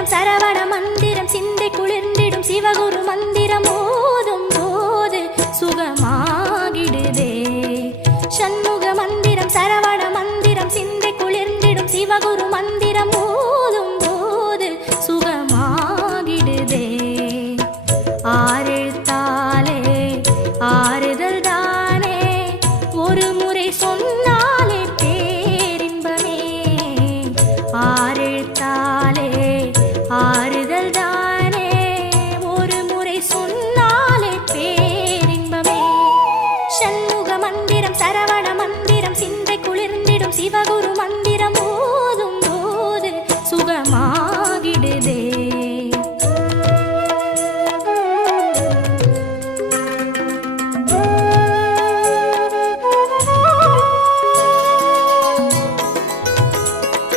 மந்திரம் சரவண மந்திரம் சிந்தை குளிர்ந்திடும் சிவகுரு மந்திரம் ஓதும் போது சுகமாகிடுதே. சண்முக மந்திரம் சரவண மந்திரம் சிந்தை குளிர்ந்திடும் சிவகுரு